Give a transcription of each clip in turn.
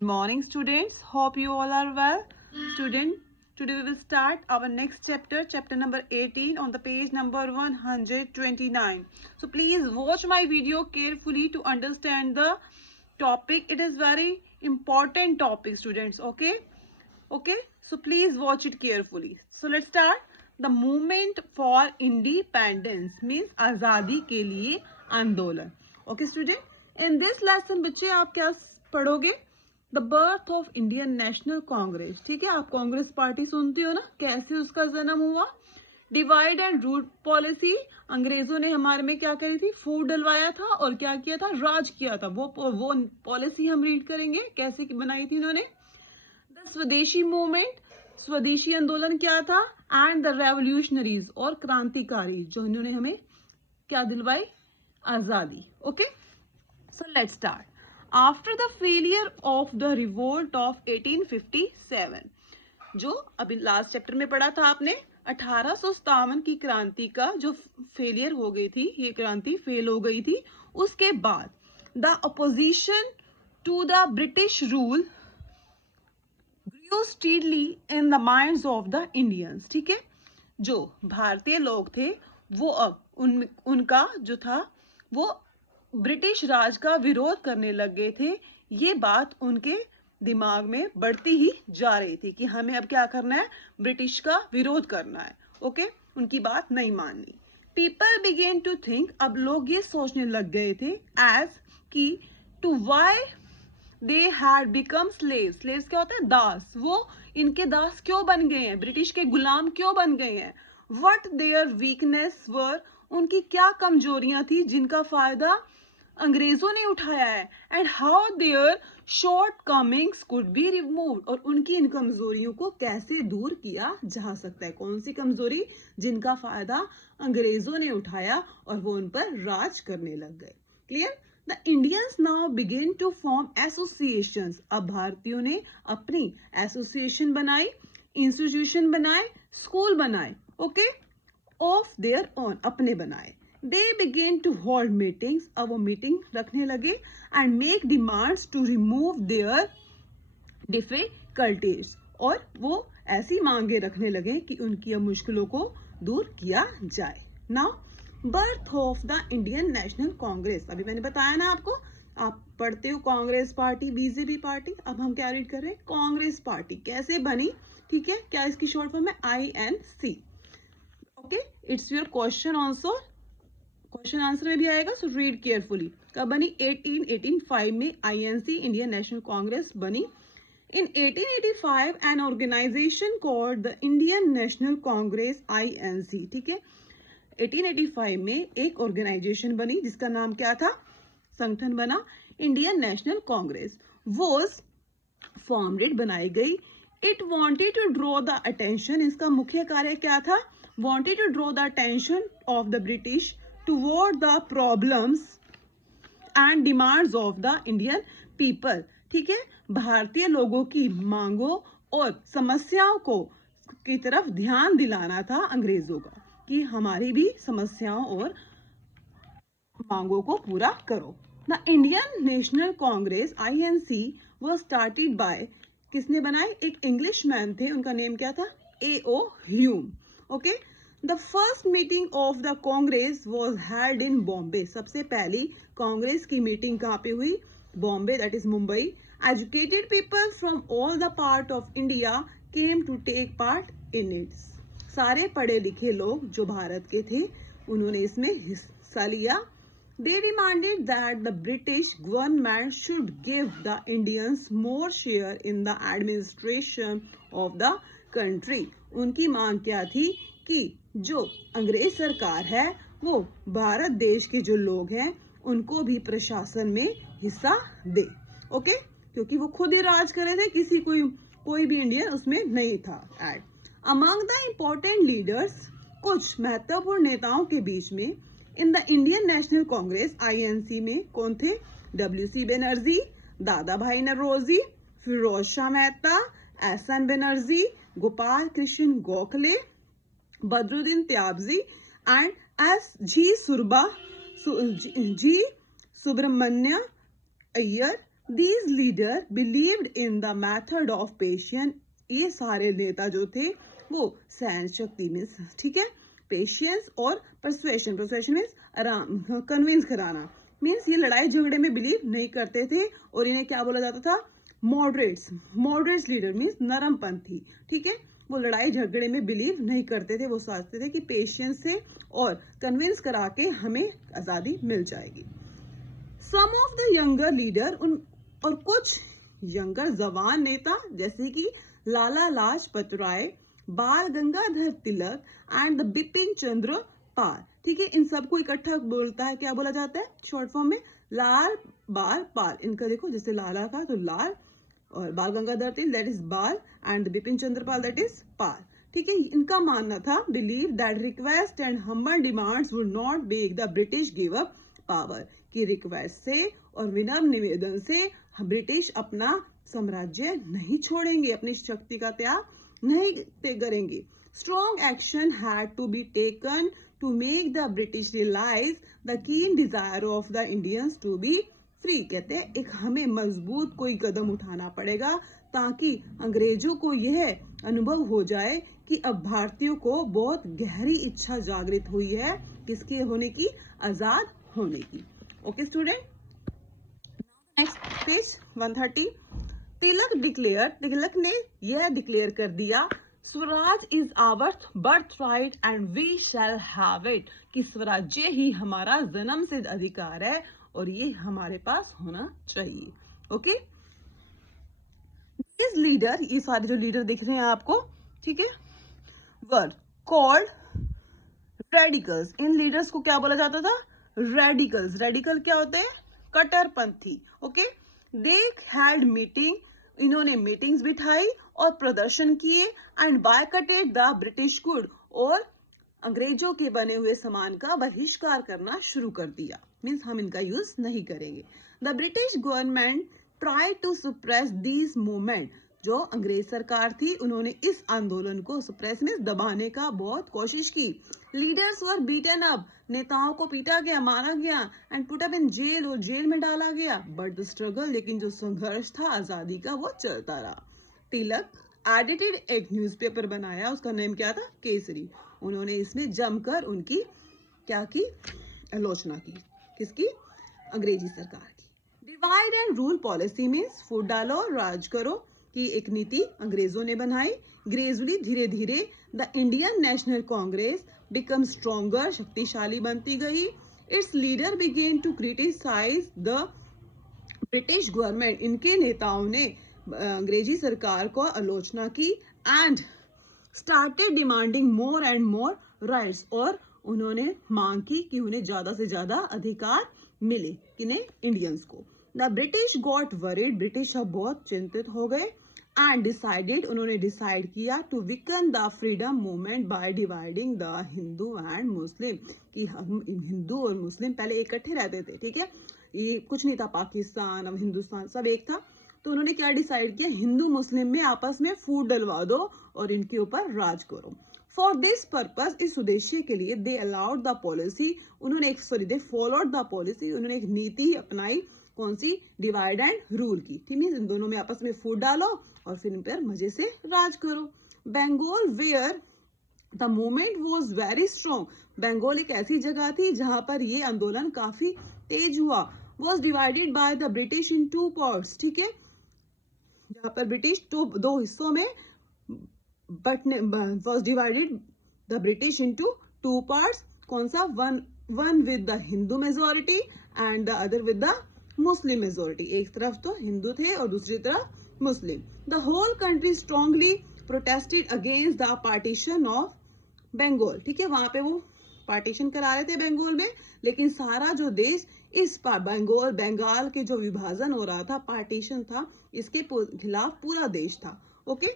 Good morning, students. Hope you all are well. Student, today we will start our next chapter, chapter number 18 on the page number 129. So please watch my video carefully to understand the topic. It is very important topic, students. Okay. So please watch it carefully. So let's start. The movement for independence means आजादी के लिए आंदोलन. Okay, student. In this lesson, बच्चे आप क्या पढ़ोगे? The birth of Indian national Congress. ठीक है, आप कांग्रेस पार्टी सुनती हो ना, कैसे उसका जन्म हुआ. डिवाइड एंड रूल पॉलिसी, अंग्रेजों ने हमारे में क्या करी थी, फूट डलवाया था और क्या किया था, राज किया था. वो पॉलिसी हम रीड करेंगे कैसे बनाई थी उन्होंने. द स्वदेशी मूवमेंट, स्वदेशी आंदोलन क्या था. एंड द रेवोल्यूशनरीज, और क्रांतिकारी जो इन्होंने हमें क्या दिलवाई, आजादी. Okay, so let's start. After the failure of the revolt of 1857, जो अभी लास्ट चैप्टर में पढ़ा था आपने, 1857 की क्रांति का जो फेलियर हो गई थी, ये क्रांति फेल हो गई थी. उसके बाद the opposition to the British rule grew steadily in the minds of the Indians. ठीक है, जो भारतीय लोग थे वो अब उनका जो था वो ब्रिटिश राज का विरोध करने लग गए थे. ये बात उनके दिमाग में बढ़ती ही जा रही थी कि हमें अब क्या करना है, ब्रिटिश का विरोध करना है. ओके, उनकी बात नहीं माननी. पीपल बिगेन टू थिंक, अब लोग ये सोचने लग गए थे एज कि to why they had become slaves. Slaves क्या होता है, दास. वो इनके दास क्यों बन गए हैं, ब्रिटिश के गुलाम क्यों बन गए हैं. व्हाट देयर वीकनेस वर, उनकी क्या कमजोरियां थी जिनका फायदा अंग्रेजों ने उठाया है. And how their shortcomings could be removed, और उनकी इन कमजोरियों को कैसे दूर किया जा सकता है. कौन सी कमजोरी, जिनका फायदा अंग्रेजों ने उठाया और वो उन पर राज करने लग गए. Clear. The Indians now begin to form associations, अब भारतीयों ने अपनी एसोसिएशन बनाई, इंस्टीट्यूशन बनाए, स्कूल बनाए. ओके, ऑफ देयर ओन, अपने बनाए. They began to hold meetings, अब वो मीटिंग रखने लगे, and make demands to remove their difficulties, और वो ऐसी मांगे रखने लगे कि उनकी मुश्किलों को दूर किया जाए. Now, birth of the Indian National Congress, अभी मैंने बताया ना आपको, आप पढ़ते हो कांग्रेस पार्टी, बीजेपी पार्टी. अब हम क्या रीड कर रहे हैं, कांग्रेस पार्टी कैसे बनी. ठीक है, क्या इसकी शॉर्ट फॉर्म है, INC. Okay, it's your question also, question answer में भी आएगा, सो रीड केयरफुली. कब बनी, 1885 में INC, इंडियन नेशनल कांग्रेस बनी. In 1885 an organization called the Indian national Congress, INC. ठीक है, 1885 में एक ऑर्गेनाइजेशन बनी जिसका नाम क्या था, संगठन बना, Indian national Congress. Was formed, बनाई गई. It wanted to draw the attention, इसका मुख्य कार्य क्या था, wanted to draw the attention of the British toward the problems and demands of the Indian people. ठीक है, भारतीय लोगों की मांगों और समस्याओं को की तरफ ध्यान दिलाना था अंग्रेजों का कि हमारी भी समस्याओं और मांगों को पूरा करो. The Indian national Congress, INC was started by, किसने बनाए, एक इंग्लिश मैन थे, उनका नेम क्या था, A.O. Hume. Okay, the first meeting of the Congress was held in Bombay, सबसे पहली कांग्रेस की मीटिंग कहाँ पे हुई, Bombay, that is Mumbai. Educated people from all the part of India came to take part in it, सारे पढ़े लिखे लोग जो भारत के थे उन्होंने इसमें हिस्सा लिया. They demanded that the British government should give the Indians more share in the administration of the country. उनकी मांग क्या थी कि जो अंग्रेज सरकार है वो भारत देश के जो लोग हैं उनको भी प्रशासन में हिस्सा दे. ओके, क्योंकि वो खुद ही राज कर रहे थे, किसी कोई भी इंडियन उसमें नहीं था ऐड. अमंग द इम्पोर्टेंट लीडर्स, कुछ महत्वपूर्ण नेताओं के बीच में in the Indian national Congress, INC में कौन थे, WC Banerjee, Dadabhai Naoroji, Firoz Shah Mehta, SN Banerjee, Gopal Krishna Gokhale, Badruddin Tyabji and G. Subramania Iyer These leaders believed in the method of patience. ये सारे नेता जो थे वो सहन शक्ति में, ठीक है, पेशेंस और परसुएशन, परसुएशन मीन्स आराम, कन्विंस कराना, मीन्स ये लड़ाई झगड़े में बिलीव नहीं करते थे और इन्हें क्या बोला जाता था, मॉडरेट्स, मॉडरेट्स लीडर मीन्स नरमपंथी, ठीक है, वो लड़ाई झगड़े में बिलीव नहीं करते थे, वो सोचते थे कि पेशेंस से और कन्विंस करा के हमें आजादी मिल जाएगी। सम ऑफ द यंगर लीडर, उन और कुछ यंगर जवान नेता जैसे कि लाला लाजपत राय, बाल गंगाधर तिलक एंड द बिपिन चंद्र पाल, ठीक है, इन सबको इकट्ठा बोलता है, क्या बोला जाता है शॉर्ट फॉर्म में, लाल बाल पाल। इनका देखो जैसे लाला का तो लाल और Bal Gangadhar Tilak that is Bal and Bipin Chandra Pal that is Pal, ठीक है। इनका मानना था, believe that request and humble demands would not make the British give up power, कि रिक्वेस्ट से और विनम्र निवेदन से ब्रिटिश अपना साम्राज्य नहीं छोड़ेंगे, अपनी शक्ति का त्याग नहीं करेंगे। Strong action had to be taken to make the British realise the keen desire of the Indians to be free, कहते हैं एक हमें मजबूत कोई कदम उठाना पड़ेगा ताकि अंग्रेजों को यह अनुभव हो जाए कि अब भारतीयों को बहुत गहरी इच्छा जागृत हुई है किसके होने की, आजाद होने की। Okay student, next page 130। Tilak declare, Tilak ने यह डिक्लेयर कर दिया, Swaraj is our birth right and we shall have it, कि स्वराज्य ही हमारा जन्म सिद्ध अधिकार है और ये हमारे पास होना चाहिए। ओके, दिस लीडर, ये सारे जो लीडर दिख रहे हैं आपको, ठीक है, वर्ड कॉल्ड रेडिकल्स, इन लीडर्स को क्या बोला जाता था, रेडिकल्स। रेडिकल क्या होते हैं, कट्टरपंथी। ओके, दे हैड मीटिंग, इन्होंने मीटिंग्स बिठाई और प्रदर्शन किए एंड बायकटेड द ब्रिटिश गुड, और अंग्रेजों के बने हुए सामान का बहिष्कार करना शुरू कर दिया, मीन्स हम इनका यूज नहीं करेंगे। The British government try to suppress this movement, जो अंग्रेज सरकार थी उन्होंने इस आंदोलन को सुप्रेस मीन्स दबाने का बहुत कोशिश की। लीडर्स वर बीटन अप, नेताओं को पीटा गया, मारा गया, and put up in jail, और जेल में डाला गया। बट द स्ट्रगल, लेकिन जो संघर्ष था आजादी का वो चलता रहा। तिलक एडिटेड एक न्यूज़पेपर बनाया, उसका नेम क्या था, केसरी। उन्होंने इसमें जमकर उनकी क्या की, आलोचना की, किसकी, अंग्रेजी सरकार की। Divide and rule policy means फूट डालो राज करो की एक नीति अंग्रेजों ने बनाई। ग्रेजुअली, धीरे धीरे the Indian national Congress become stronger, शक्तिशाली बनती गई। Its leader began to criticise the British government, इनके नेताओं ने अंग्रेजी सरकार को आलोचना की and started demanding more and more rights, और उन्होंने मांग की कि उन्हें ज्यादा से ज्यादा अधिकार मिले, किन्हें, इंडियंस को। The British got worried, British अब बहुत चिंतित हो गए एंड डिसाइडेड, उन्होंने डिसाइड किया to weaken the freedom movement by dividing the Hindu and Muslim, कि हम हिंदू और मुस्लिम पहले इकट्ठे रहते थे, ठीक है, ये कुछ नहीं था, पाकिस्तान अब हिंदुस्तान सब एक था, तो उन्होंने क्या डिसाइड किया, हिंदू मुस्लिम में आपस में फूट डलवा दो और इनके ऊपर राज करो। फॉर दिस पर्पस, इस उद्देश्य के लिए, दे अलाउड द पॉलिसी, उन्होंने दे फॉलोड द पॉलिसी, उन्होंने एक नीति अपनाई, कौन सी, डिवाइड एंड रूल की, ठीक है, इन दोनों में आपस में फूट डालो और फिर इन पर मजे से राज करो। Bengal where the movement was very strong, Bengal एक ऐसी जगह थी जहां पर ये आंदोलन काफी तेज हुआ। Was divided by the British in 2 parts, ठीक है, जहां पर ब्रिटिश दो हिस्सों में was divided the British into 2 parts, कौन सा, one with the Hindu majority and the other with the Muslim majority, एक तरफ तो हिंदू थे और दूसरी तरफ मुस्लिम। The whole country strongly protested against the partition of Bengal, ठीक है, वहां पे वो पार्टीशन करा रहे थे बंगाल में, लेकिन सारा जो देश इस बंगाल के जो विभाजन हो रहा था, पार्टीशन था, इसके खिलाफ पूरा देश था। Okay,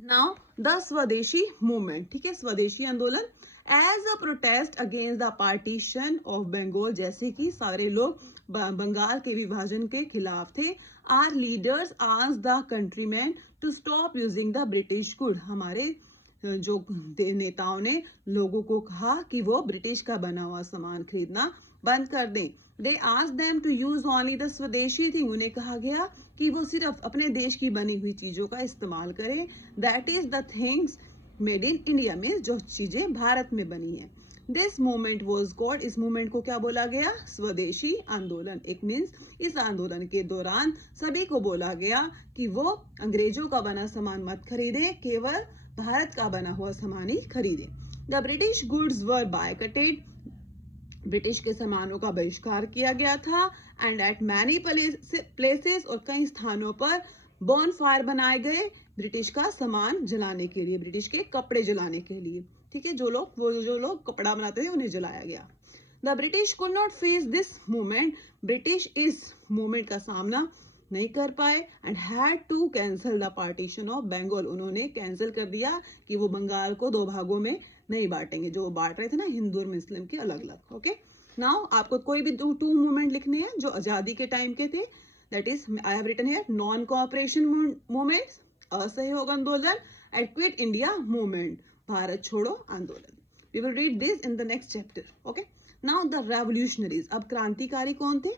now the swadeshi movement, ठीक है, स्वदेशी आंदोलन as a protest against the partition of Bengal, जैसे कि सारे लोग बंगाल के विभाजन के खिलाफ थे। Our leaders asked the countryman to stop using the British good, हमारे जो नेताओं ने लोगों को कहा कि वो ब्रिटिश का बना हुआ सामान खरीदना बंद कर दें। They asked them to use only the swadeshi thing, उन्हें कहा गया कि वो सिर्फ अपने देश की बनी हुई चीजों का इस्तेमाल करें, that is the things made in India, में जो चीजें भारत में बनी है। दिस मूवमेंट वॉज कॉल्ड, इस मूवमेंट को क्या बोला गया, स्वदेशी आंदोलन। एक मीन्स इस आंदोलन के दौरान सभी को बोला गया कि वो अंग्रेजों का बना सामान मत खरीदे, केवल भारत का बना हुआ सामान ही खरीदे। The British goods were boycotted, British के सामानों का बहिष्कार किया गया था। एंड एट मैनी प्लेसेस, और कई स्थानों पर बॉन फायर बनाए गए ब्रिटिश का सामान जलाने के लिए, ब्रिटिश के कपड़े जलाने के लिए। ठीक है, जो लोग कपड़ा बनाते थे उन्हें जलाया गया। The British could not face this movement, British इस मूवमेंट का सामना नहीं कर पाए and had to cancel the partition of Bengal, उन्होंने कैंसिल कर दिया कि वो बंगाल को दो भागों में नहीं बांटेंगे, जो बांट रहे थे ना हिंदू और मुस्लिम के अलग अलग। ओके, नाउ आपको कोई भी टू मूवमेंट लिखने हैं जो आजादी के टाइम के थे, that is I have written here non cooperation movement, असहयोग आंदोलन, एंड क्विट इंडिया मूवमेंट, भारत छोड़ो आंदोलन। We will read this in the next chapter. Okay, now the revolutionaries, अब क्रांतिकारी कौन थे?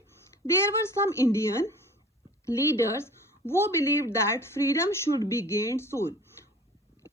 There were some Indian leaders who believe that freedom should be gained soon,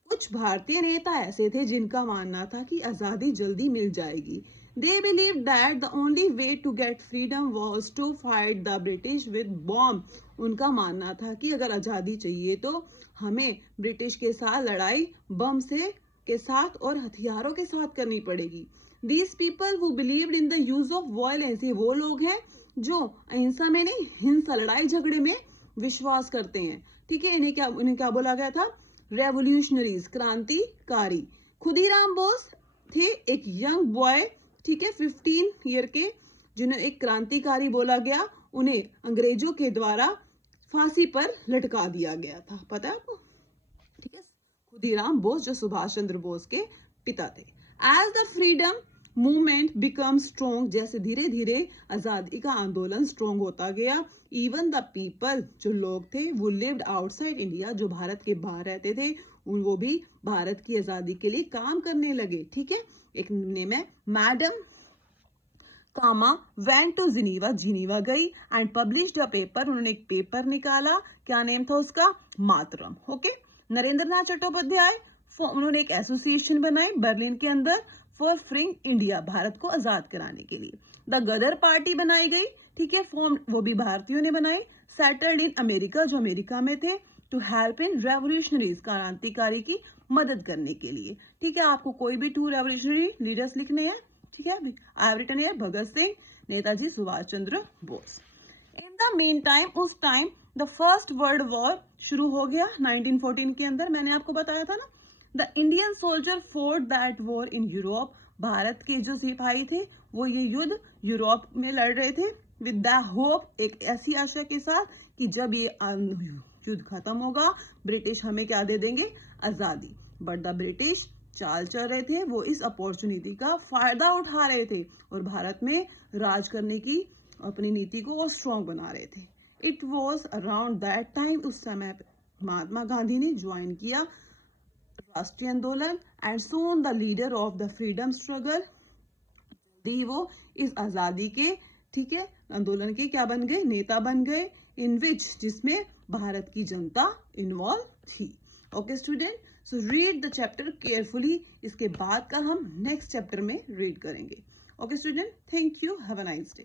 कुछ भारतीय नेता ऐसे थे जिनका मानना था कि आजादी जल्दी मिल जाएगी। They believe that the only way to get freedom was to fight the British with bomb, उनका मानना था कि अगर आजादी चाहिए तो हमें ब्रिटिश के साथ लड़ाई बम से के साथ और हथियारों के साथ करनी पड़ेगी। These people who believed in the use of violence, वो लोग हैं जो अहिंसा में नहीं, हिंसा लड़ाई झगड़े में विश्वास करते हैं। ठीक है, इन्हें क्या बोला गया था? रेवोल्यूशनरीज, क्रांतिकारी। खुदीराम बोस थे एक यंग बॉय, ठीक है, 15 ईयर के, जिन्हें एक क्रांतिकारी बोला गया। उन्हें अंग्रेजों के द्वारा फांसी पर लटका दिया गया था, पता है आपको? ठीक है, खुदीराम बोस जो सुभाष चंद्र बोस के पिता थे। As the freedom movement become strong, जैसे धीरे धीरे आजादी का आंदोलन स्ट्रॉन्ग होता गया, इवन द पीपल, जो लोग थे, वो लिव्ड आउटसाइड इंडिया, जो भारत के बाहर रहते थे, वो भी भारत की आजादी के लिए काम करने लगे। ठीक है, एक नेम है madam Cama went to Geneva, Geneva गई एंड पब्लिश्ड अ पेपर, उन्होंने एक पेपर निकाला, क्या नेम था उसका? मातरम। ओके, नरेंद्र नाथ चट्टोपाध्याय, उन्होंने एक एसोसिएशन बनाई बर्लिन के अंदर फॉर फ्रीइंग इंडिया, भारत को आजाद कराने के लिए। द गदर पार्टी बनाई गई, ठीक है, फॉर्म वो भी भारतीयों ने बनाई, सेटल्ड इन अमेरिका, जो अमेरिका में थे, टू हेल्प इन रेवोल्यूशनरीज, क्रांतिकारी की मदद करने के लिए। ठीक है, आपको कोई भी 2 रेवोल्यूशनरी लीडर्स लिखने हैं। ठीक है, I have written here Bhagat Singh, Netaji Subhash Chandra Bose. In the mean time, उस time the first world war शुरू हो गया 1914 के अंदर, मैंने आपको बताया था ना। The Indian soldier fort that war in Europe, Bharat के जो सिपाही थे वो ये युद्ध यूरोप में लड़ रहे थे, विद द होप, एक ऐसी आशा के साथ कि जब ये युद्ध खत्म होगा ब्रिटिश हमें क्या दे देंगे? आजादी। बट द ब्रिटिश चाल चल रहे थे, वो इस अपॉर्चुनिटी का फायदा उठा रहे थे और भारत में राज करने की अपनी नीति को वो स्ट्रॉन्ग बना रहे थे। It was around that time, उस समय महात्मा गांधी ने ज्वाइन किया राष्ट्रीय आंदोलन and soon the leader of the freedom struggle, दी वो इस आजादी के, ठीक है, आंदोलन के क्या बन गए? नेता बन गए, इन विच, जिसमें भारत की जनता इन्वॉल्व थी। Okay student, so read the chapter carefully, इसके बाद का हम नेक्स्ट चैप्टर में रीड करेंगे। Okay student, thank you, have a nice day.